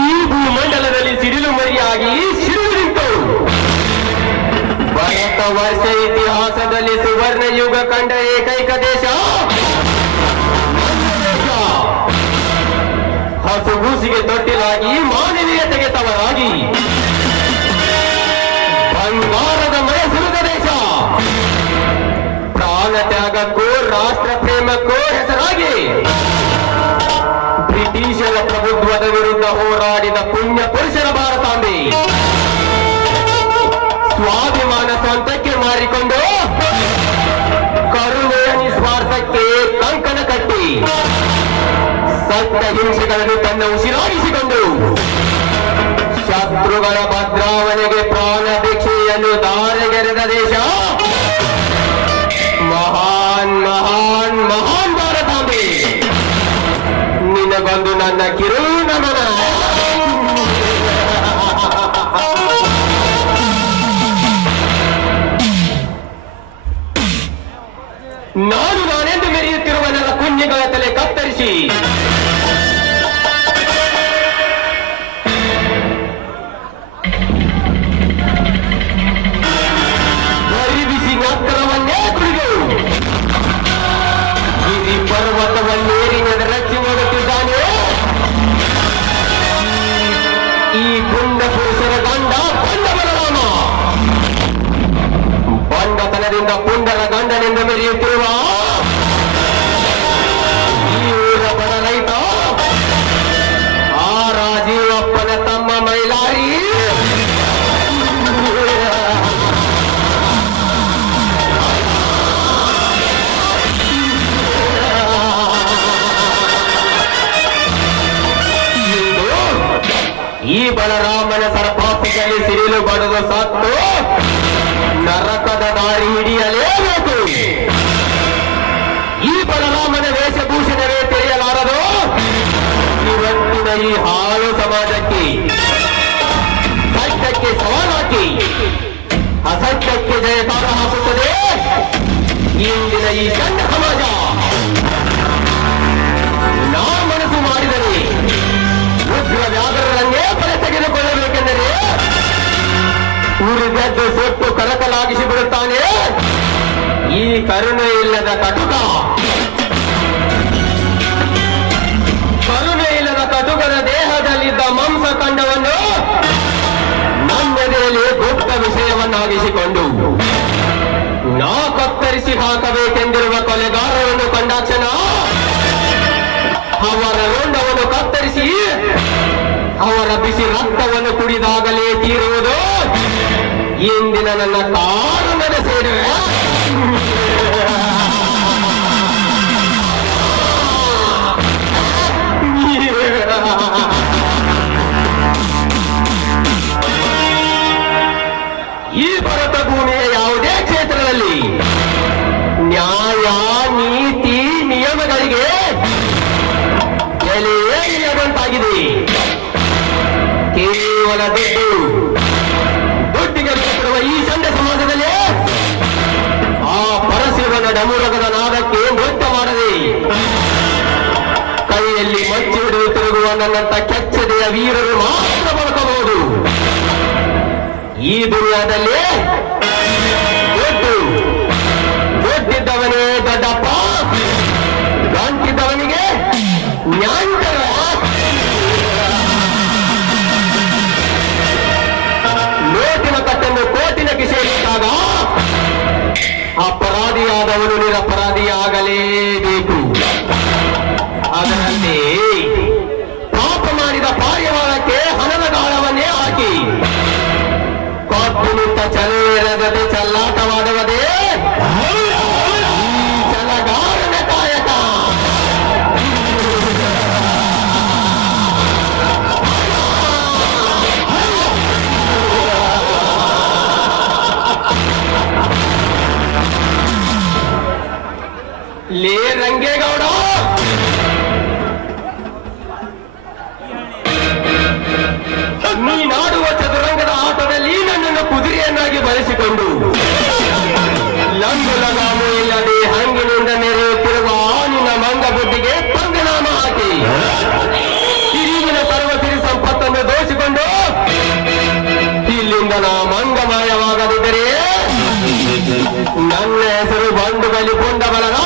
ಈ ಭೂಮಂಡಲದಲ್ಲಿ ಸಿಡಿಲು ಮರಿಯಾಗಿ ಸಿಡಿಲು ನಿಂತು ಭಾರತ ವರ್ಷ ಇತಿಹಾಸದಲ್ಲಿ ಸುವರ್ಣ ಯುಗ ಕಂಡ ಏಕೈಕ ದೇಶ ಹಸುಗೂಸಿಗೆ ತೊಟ್ಟಿಲಾಗಿ ಮಾನವೀಯತೆಗೆ ತವರಾಗಿ ಬಂಗಾರದ ಮಯ ಸುರಿದ ದೇಶ ಪ್ರಾಣ ತ್ಯಾಗಕ್ಕೂ ರಾಷ್ಟ್ರ ಪ್ರೇಮಕ್ಕೂ ಹೆಸರಾಗಿ ಬ್ರಿಟಿಷರ ಪ್ರಭುತ್ವದ ವಿರುದ್ಧ ಹೋರಾಡಿದ ಪುಣ್ಯ ಪುರುಷರ ಭಾರತಾಂಬೆ ಸ್ವಾಭಿಮಾನ ಸ್ವಂತಕ್ಕೆ ಮಾರಿಕೊಂಡು ಕರುಣೆಯ ನಿಸ್ವಾರ್ಥಕ್ಕೆ ಕಂಕಣ ಕಟ್ಟಿ ಸತ್ತ ಹಿಂಸೆಗಳನ್ನು ತನ್ನ ಉಸಿರಾಗಿಸಿಕೊಂಡು ಶತ್ರುಗಳ ಭದ್ರಾವಣೆಗೆ ಪ್ರಾಣ ಭಿಕ್ಷೆಯನ್ನು ದಾರೆಗೆರೆದ ದೇಶ ಮಹಾನ್ ಮಹಾನ್ ಮಹಾನ್ ಭಾರತಾಂಬೆ ನಿನಗೊಂದು ನನ್ನ ಕಿರು ನಮನ. ನಾನೆಂದು ಮೆರೆಯುತ್ತಿರುವ ನನ್ನ ಕುഞ്ഞുಗಳ ತಲೆ ಕತ್ತರಿಸಿ ಗರಿಬಿಸಿ ನತ್ತರವನ್ನೇ ಕುಡಿದು ಗಿರಿ ಪರ್ವತವನ್ನೇರಿನ ರಚ್ಚಿ ಮಾಡುತ್ತಿದ್ದಾನೆ ಈ ಪುಂಡ ಪುರುಷರ ಗಂಡ ಬಂಡ ಬಲರಾಮ. ಬಂಡತನದಿಂದ ಪುಂಡರ ಗಂಡನೆಂದು ಮೆರೆಯುತ್ತಿರುವ ಈ ಊರ ಬಡ ರೈತ ಆ ರಾಜೀವಪ್ಪನ ತಮ್ಮ ಮೈಲಾರಿ ಈ ಬಲರಾಮನ ಸರ್ಪಾಪಿನಲ್ಲಿ ಸಿಡಿಲು ಬಡದು ಸತ್ತು ನರಕದ ದಾರಿ ಹಿಡಿಯಲೇಬೇಕು. ಈ ಬಲರಾಮನ ವೇಷಭೂಷಣವೇ ತಿಳಿಯಲಾರದು ಇವತ್ತಿನ ಈ ಹಾಳು ಸಮಾಜಕ್ಕೆ. ಸತ್ಯಕ್ಕೆ ಸವಾಲಾಕಿ ಅಸತ್ಯಕ್ಕೆ ಜಯಕಾರ ಹಾಕುತ್ತದೆ ಇಂದಿನ ಈ ಗಂಡ ಸಮಾಜ. ನಾ ಮನಸ್ಸು ಮಾಡಿದರೆ ಉಗ್ರ ವ್ಯಾಘ್ರರನ್ನೇ ಬಲೆ ತೆಗೆದುಕೊಳ್ಳಬೇಕೆಂದರೆ ಉರಿದದ್ದು ಸೊಟ್ಟು ಕಲಕಲಾಗಿಸಿ ಬಿಡುತ್ತಾನೆ ಈ ಕರುಣೆ ಇಲ್ಲದ ಕಟುಕ. ಕರುಣೆ ಇಲ್ಲದ ಕಟುಕನ ದೇಹದಲ್ಲಿದ್ದ ಮಾಂಸ ಖಂಡವನ್ನು ನನ್ನೆದೆಯಲ್ಲಿ ಗುಪ್ತ ವಿಷಯವನ್ನಾಗಿಸಿಕೊಂಡು ನಾ ಕತ್ತರಿಸಿ ಹಾಕಬೇಕೆಂದಿರುವ ಕೊಲೆಗಾರರನ್ನು ಕಂಡಾಕ್ಷಣ ಅವರ ರುಂಡವನ್ನು ಕತ್ತರಿಸಿ ಅವರ ಬಿಸಿ ರಕ್ತವನ್ನು ಕುಡಿದಾಗಲೇ ತೀರುವುದು ಇಂದಿನ ನನ್ನ ಕಾರಣದ ಸೇವೆ. ಈ ಭಾರತ ಭೂಮಿಯ ಯಾವುದೇ ಕ್ಷೇತ್ರದಲ್ಲಿ ನ್ಯಾಯ ನೀತಿ ನಿಯಮಗಳಿಗೆ ಬೆಲೆಯೇ ಇಲ್ಲದಂತಾಗಿದೆ. ಕೇವಲ ದುಡ್ಡಿಗೆ ಬೇಕಿರುವ ಈ ಸಂಘ ಸಮಾಜದಲ್ಲಿ ಆ ಪರಶಿವನ ಡಮುರಗದ ನಾದಕ್ಕೆ ನೃತ್ಯ ಮಾಡದೆ ಕೈಯಲ್ಲಿ ಮಚ್ಚಿ ಹಿಡಿದು ತಿರುಗುವ ನನ್ನಂತ ಕೆಚ್ಚದೆಯ ವೀರರು ಮಾತ್ರ ಬದುಕಬಹುದು. ಈ ದುನಿಯಾದಲ್ಲಿ ದೊಡ್ಡಿದ್ದವನೇ ದೊಡ್ಡಪ್ಪ, ಗಂಟಿದ್ದವನಿಗೆ ನ್ಯಾಂಟರ. ನೋಟಿನ ಕಟ್ಟನ್ನು ಕೋಟಿನ ಕಿಸೆಯಿಟ್ಟಾಗ ಅಪರಾಧಿಯಾದವನು ನಿರಪರಾಧಿಯಾಗಲೇಬೇಕು. ಅದರಂತೆ ಪಾಪ ಮಾಡಿದ ಪಾರಿವಾಳಕ್ಕೆ ಹಣದ ಗಾಳವನ್ನೇ ಹಾಕಿ ಕಟ್ಟುನಿಂತ ಚಲವಿರದೆ ಚಲ್ಲಾಟವಾಡುವುದೇ ಚಲಗಾರನ ಕಾಯಕ. ಲೇ ರಂಗೇಗೌಡ, ನೀನಾಡುವ ಚದುರಂಗದ ಆಟದಲ್ಲಿ ನನ್ನನ್ನು ಕೈಯಿಂದ ನಾ ಮಂಗಮಾಯವಾಗದಿದ್ದರೆ ನನ್ನ ಹೆಸರು ಬಂಡುಗಲಿ ಪುಂಡಬಲರಾಮ